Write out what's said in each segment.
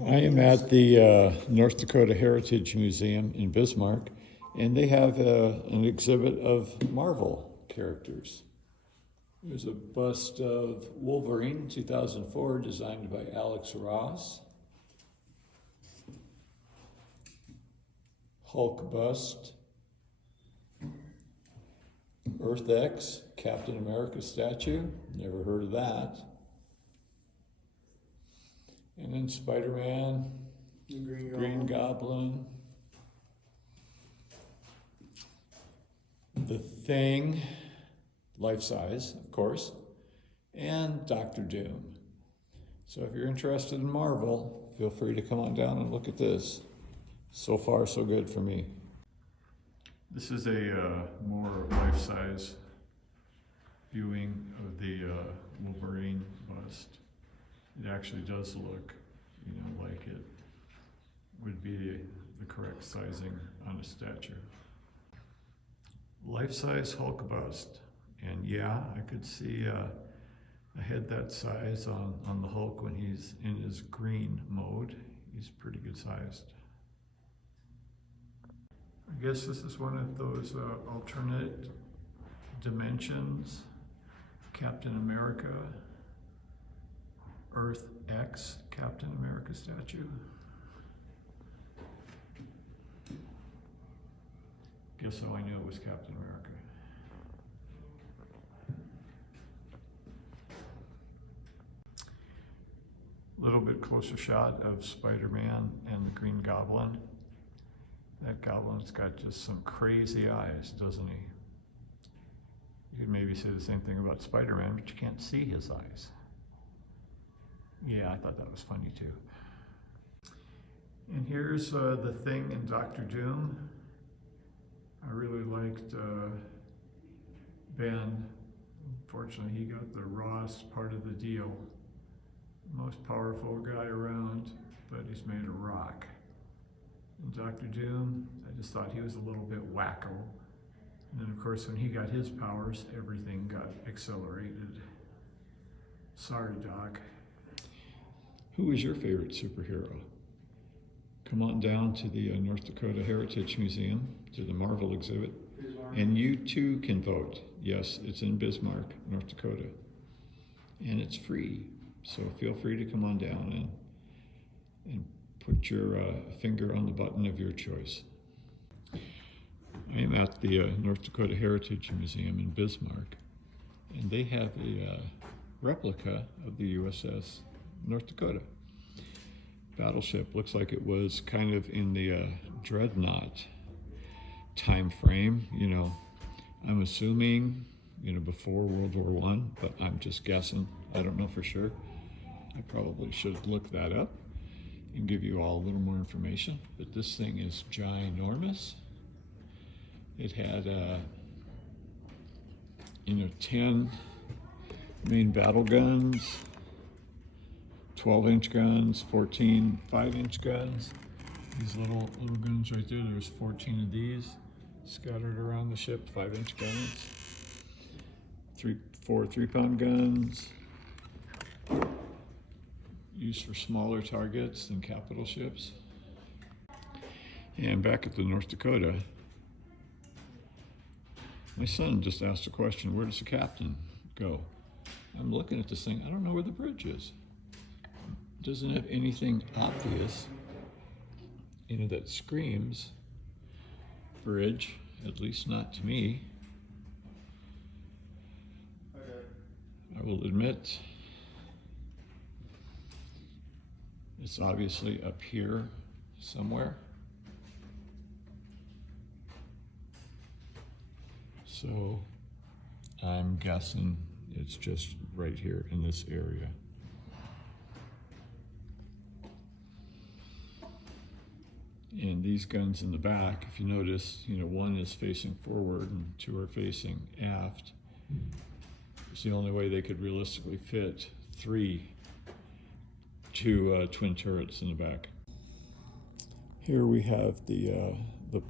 I am at the North Dakota Heritage Museum in Bismarck, and they have an exhibit of Marvel characters. There's a bust of Wolverine, 2004, designed by Alex Ross. Hulk bust. Earth X, Captain America statue. Never heard of that. And then Spider-Man, Green Goblin, The Thing, life-size, of course, and Dr. Doom. So if you're interested in Marvel, feel free to come on down and look at this. So far, so good for me. This is a more life-size viewing of the Wolverine bust. It actually does look, like it would be the correct sizing on a statue. Life-size Hulk bust. And yeah, I could see a head that size on the Hulk when he's in his green mode. He's pretty good sized. I guess this is one of those alternate dimensions. Captain America, Earth X Captain America statue. Guess how I knew it was Captain America. A little bit closer shot of Spider-Man and the Green Goblin. That goblin's got just some crazy eyes, doesn't he? You could maybe say the same thing about Spider-Man, but you can't see his eyes. Yeah, I thought that was funny too. And here's The Thing and Dr. Doom. I really liked Ben. Unfortunately, he got the rawest part of the deal. Most powerful guy around, but he's made of rock. And Dr. Doom, I just thought he was a little bit wacko. And then of course when he got his powers, everything got accelerated. Sorry, Doc. Who is your favorite superhero? Come on down to the North Dakota Heritage Museum, to the Marvel exhibit, and you too can vote. Yes, it's in Bismarck, North Dakota, and it's free. So feel free to come on down and put your finger on the button of your choice. I am at the North Dakota Heritage Museum in Bismarck, and they have a replica of the USS North Dakota. Battleship looks like it was kind of in the dreadnought time frame, I'm assuming, before World War I, but I'm just guessing. I don't know for sure. I probably should look that up and give you all a little more information, but this thing is ginormous. It had, 10 main battle guns, 12-inch guns, 14 5-inch guns. These little guns right there, there's 14 of these scattered around the ship, 5-inch guns. 4 3-pound guns, used for smaller targets than capital ships. And back at the North Dakota, my son just asked a question, where does the captain go? I'm looking at this thing, I don't know where the bridge is. It doesn't have anything obvious, that screams bridge, at least not to me. I will admit, it's obviously up here somewhere. So I'm guessing it's just right here in this area. And these guns in the back, if you notice, one is facing forward and 2 are facing aft. It's the only way they could realistically fit 2 twin turrets in the back. Here we have the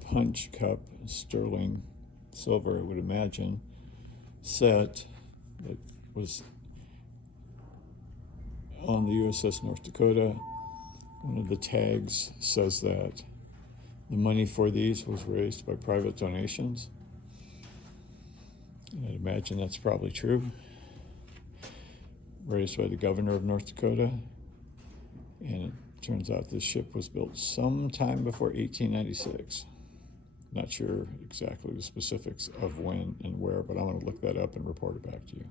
punch cup, sterling silver, I would imagine, set that was on the USS North Dakota. One of the tags says that the money for these was raised by private donations. And I'd imagine that's probably true. Raised by the governor of North Dakota. And it turns out this ship was built sometime before 1896. Not sure exactly the specifics of when and where, but I'm going to look that up and report it back to you.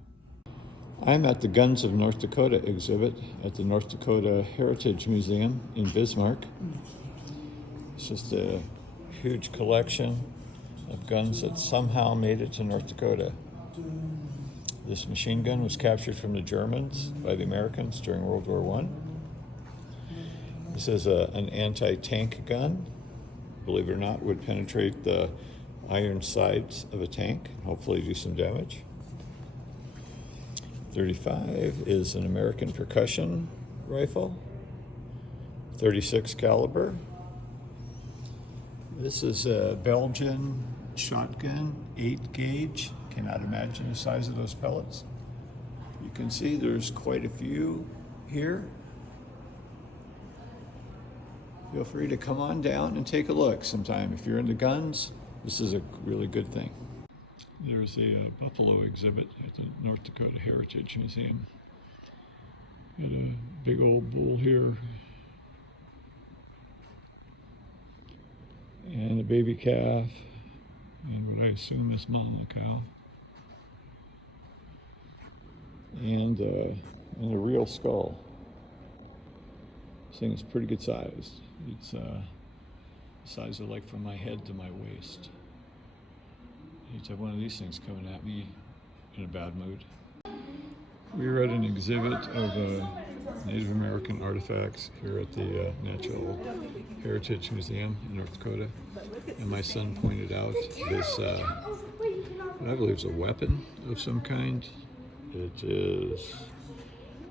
I'm at the Guns of North Dakota exhibit at the North Dakota Heritage Museum in Bismarck. It's just a huge collection of guns that somehow made it to North Dakota. This machine gun was captured from the Germans by the Americans during World War I. This is an anti-tank gun. Believe it or not, would penetrate the iron sides of a tank and hopefully do some damage. 35 is an American percussion rifle, 36 caliber. This is a Belgian shotgun, 8 gauge. Cannot imagine the size of those pellets. You can see there's quite a few here. Feel free to come on down and take a look sometime. If you're into guns, this is a really good thing. There's a buffalo exhibit at the North Dakota Heritage Museum. Got a big old bull here. And a baby calf. And what I assume is mama cow. And a real skull. This thing is pretty good sized. It's the size of like from my head to my waist. You'd have one of these things coming at me in a bad mood. We were at an exhibit of Native American artifacts here at the Natural Heritage Museum in North Dakota. And my son pointed out this, what I believe is a weapon of some kind. It is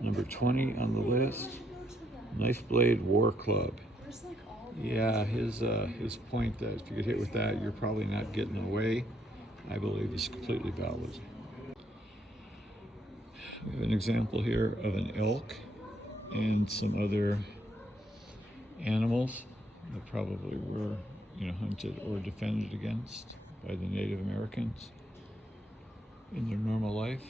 number 20 on the list, knife blade war club. Yeah, his point that if you get hit with that, you're probably not getting away, I believe is completely valid. We have an example here of an elk and some other animals that probably were, hunted or defended against by the Native Americans in their normal life.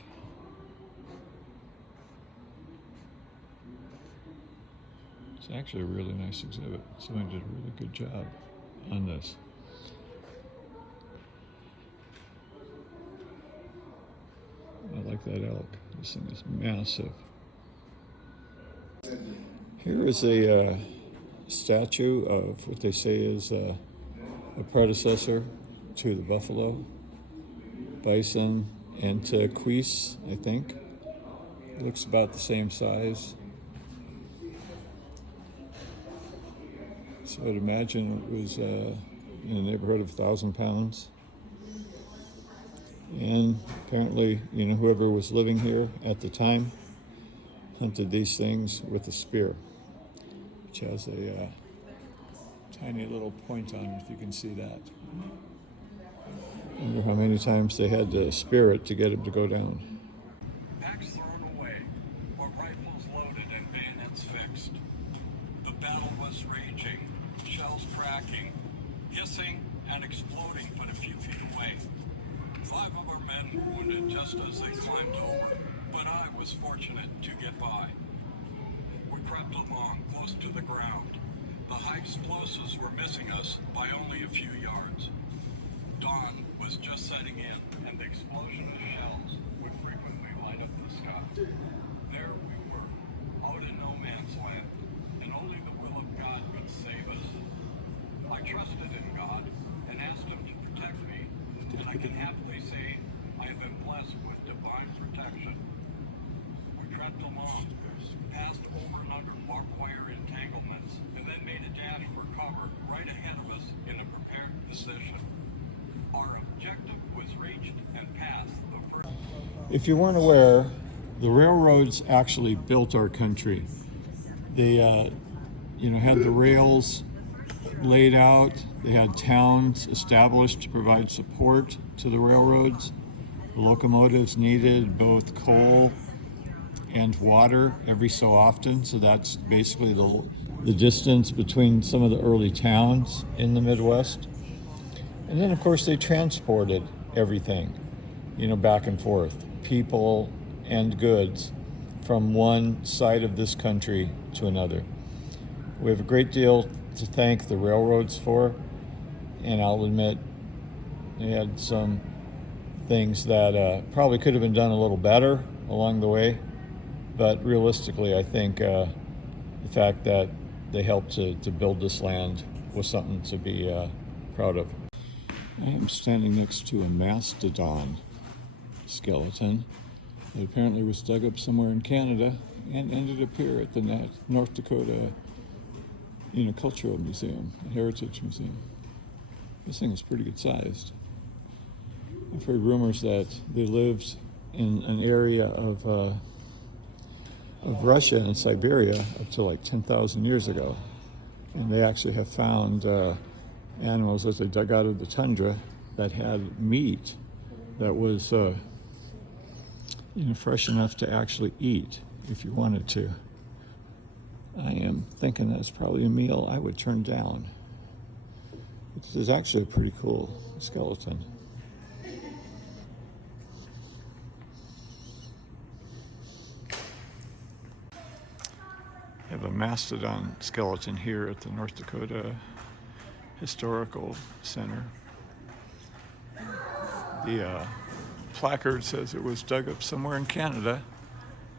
It's actually a really nice exhibit. Someone did a really good job on this. I like that elk. This thing is massive. Here is a statue of what they say is a predecessor to the buffalo, bison, and to queese, I think. It looks about the same size. So I'd imagine it was in the neighborhood of 1,000 pounds. And apparently, whoever was living here at the time hunted these things with a spear, which has a tiny little point on it, if you can see that. I wonder how many times they had to spear it to get it to go down. Packs thrown away, or rifles loaded and bayonets fixed. The battle was raging, shells cracking, hissing and exploding but a few feet away. 5 of our men were wounded just as they climbed over, but I was fortunate to get by. We crept along close to the ground. The high explosives were missing us by only a few yards. Dawn was just setting in, and the explosion of shells would frequently light up the sky. There we were, out in no man's land, and only the will of God could save us. I trusted in God and asked Him to protect me, and I can happily say I have been blessed with divine protection. We crept along, passed over and under barbed wire entanglements, and then made a dash for cover right ahead of us in a prepared position. Our objective was reached and passed the first. If you weren't aware, the railroads actually built our country. They, had the rails laid out. They had towns established to provide support to the railroads. The locomotives needed both coal and water every so often. So that's basically the distance between some of the early towns in the Midwest. And then of course they transported everything, you know, back and forth, people and goods from one side of this country to another. We have a great deal to thank the railroads for, and I'll admit they had some things that probably could have been done a little better along the way, but realistically I think the fact that they helped to build this land was something to be proud of. I am standing next to a mastodon skeleton that apparently was dug up somewhere in Canada and ended up here at the North Dakota Cultural Museum, Heritage Museum. This thing is pretty good sized. I've heard rumors that they lived in an area of Russia and Siberia up to like 10,000 years ago. And they actually have found animals that they dug out of the tundra that had meat that was fresh enough to actually eat if you wanted to. I am thinking that's probably a meal I would turn down. This is actually a pretty cool skeleton. I have a mastodon skeleton here at the North Dakota Historical Center. The placard says it was dug up somewhere in Canada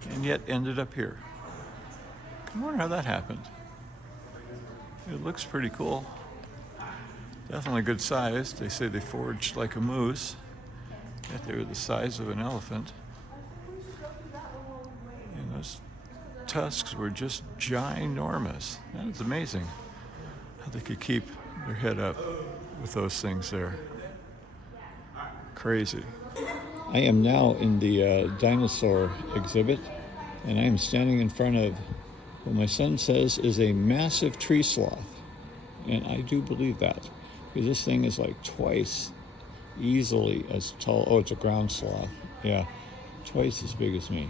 and yet ended up here. I wonder how that happened. It looks pretty cool. Definitely good size. They say they foraged like a moose, yet they were the size of an elephant. And those tusks were just ginormous. That is amazing how they could keep their head up with those things there. Crazy. I am now in the dinosaur exhibit, and I am standing in front of what my son says is a massive tree sloth. And I do believe that, because this thing is like twice easily as tall. Oh, it's a ground sloth. Yeah, twice as big as me.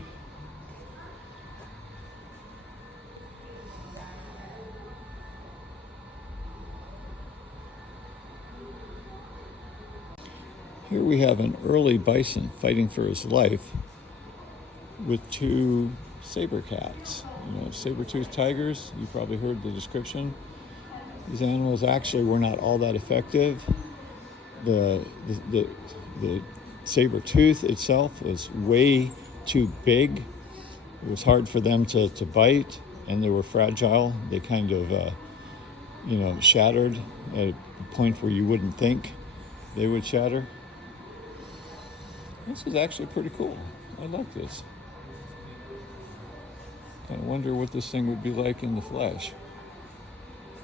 Here we have an early bison fighting for his life with two saber cats. Saber-toothed tigers, you probably heard the description. These animals actually were not all that effective. The saber tooth itself was way too big. It was hard for them to bite, and they were fragile. They kind of, shattered at a point where you wouldn't think they would shatter. This is actually pretty cool. I like this. I wonder what this thing would be like in the flesh.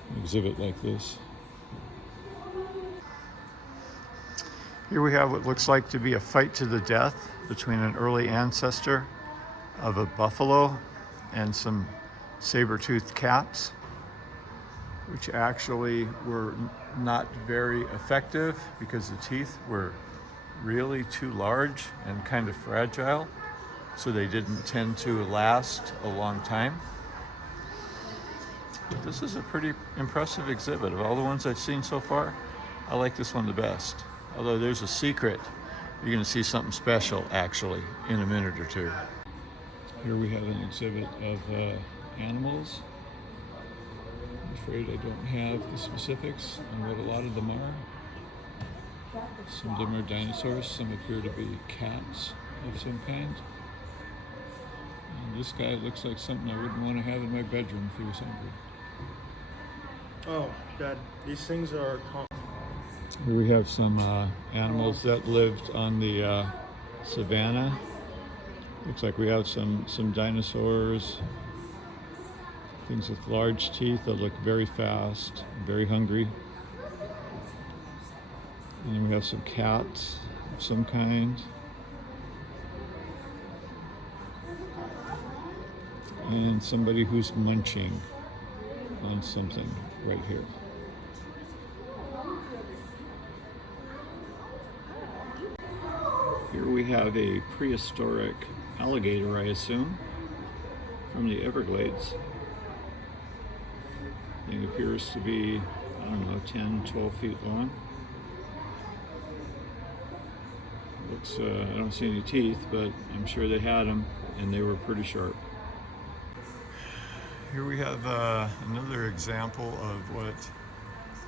An exhibit like this. Here we have what looks like to be a fight to the death between an early ancestor of a buffalo and some saber-toothed cats, which actually were not very effective because the teeth were really too large and kind of fragile, so they didn't tend to last a long time. But this is a pretty impressive exhibit. Of all the ones I've seen so far, I like this one the best. Although there's a secret. You're going to see something special, actually, in a minute or two. Here we have an exhibit of animals. I'm afraid I don't have the specifics on what a lot of them are. Some of them are dinosaurs, some appear to be cats of some kind. And this guy looks like something I wouldn't want to have in my bedroom if he was hungry. Oh, God, these things are... Here we have some animals that lived on the savannah. Looks like we have some dinosaurs, things with large teeth that look very fast, very hungry. And then we have some cats of some kind. And somebody who's munching on something right here. Here we have a prehistoric alligator, I assume. from the Everglades. Thing appears to be, I don't know, 10, 12 feet long. Looks, I don't see any teeth, but I'm sure they had them and they were pretty sharp. Here we have another example of what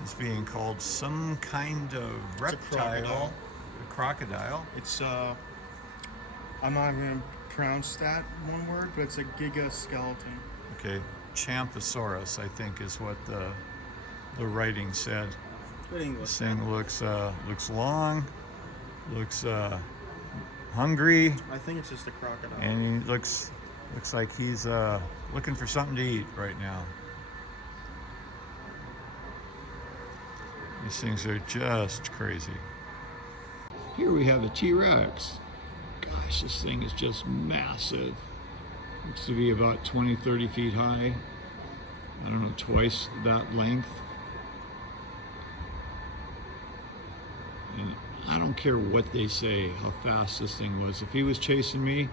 is being called some kind of reptile. A crocodile. It's I'm not gonna pronounce that one word, but it's a giga skeleton. Okay, Champsosaurus, I think, is what the writing said. Good English. This thing looks long, looks hungry, I think it's just a crocodile. and he looks like he's looking for something to eat right now. These things are just crazy. Here we have a T-Rex. Gosh, this thing is just massive. Looks to be about 20, 30 feet high. I don't know, twice that length. And I don't care what they say, how fast this thing was. If he was chasing me,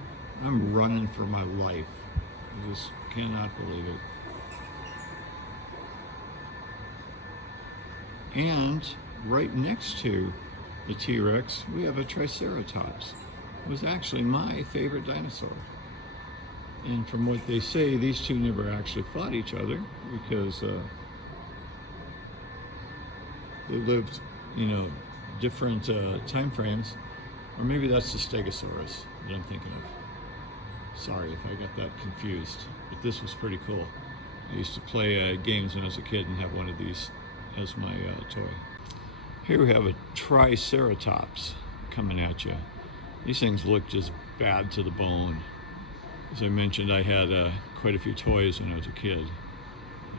I'm running for my life. I just cannot believe it. And right next to the T-Rex, we have a Triceratops. It was actually my favorite dinosaur. And from what they say, these two never actually fought each other because they lived, you know, different time frames. Or maybe that's the Stegosaurus that I'm thinking of. Sorry if I got that confused, but this was pretty cool. I used to play games when I was a kid and have one of these as my toy. Here we have a Triceratops coming at you. These things look just bad to the bone. As I mentioned, I had quite a few toys when I was a kid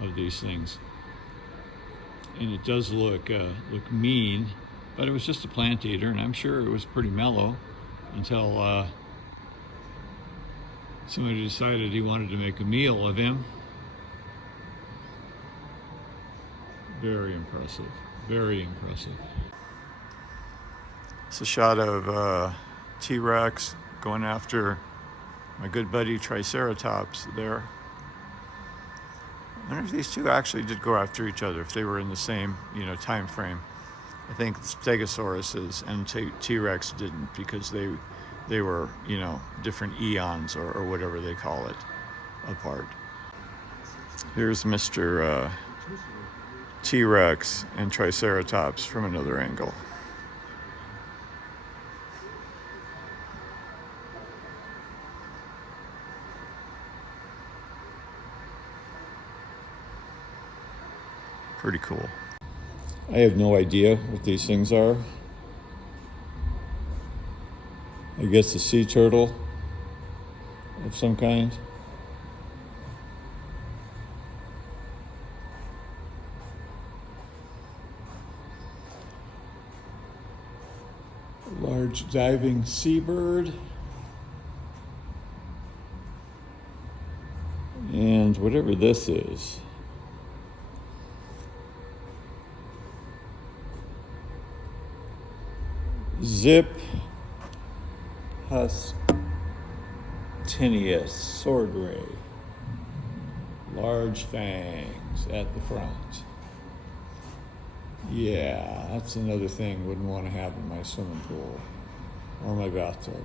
of these things. And it does look mean, but it was just a plant eater, and I'm sure it was pretty mellow until somebody decided he wanted to make a meal of him. Very impressive, very impressive. It's a shot of T-Rex going after my good buddy Triceratops there. I wonder if these two actually did go after each other, if they were in the same, you know, time frame. I think Stegosaurus and T-Rex didn't, because they were, you know, different eons or whatever they call it apart. Here's Mr. T-Rex and Triceratops from another angle. Pretty cool. I have no idea what these things are. I guess a sea turtle of some kind. A large diving seabird. And whatever this is. Zip Hustinius sword ray. Large fangs at the front. Yeah, that's another thing wouldn't want to have in my swimming pool or my bathtub.